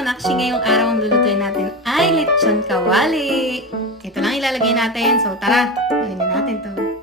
mga nakshi, ngayong araw ang lulutuin natin ay lechon kawali. Ito lang ilalagay natin. So tara, gawin na natin to.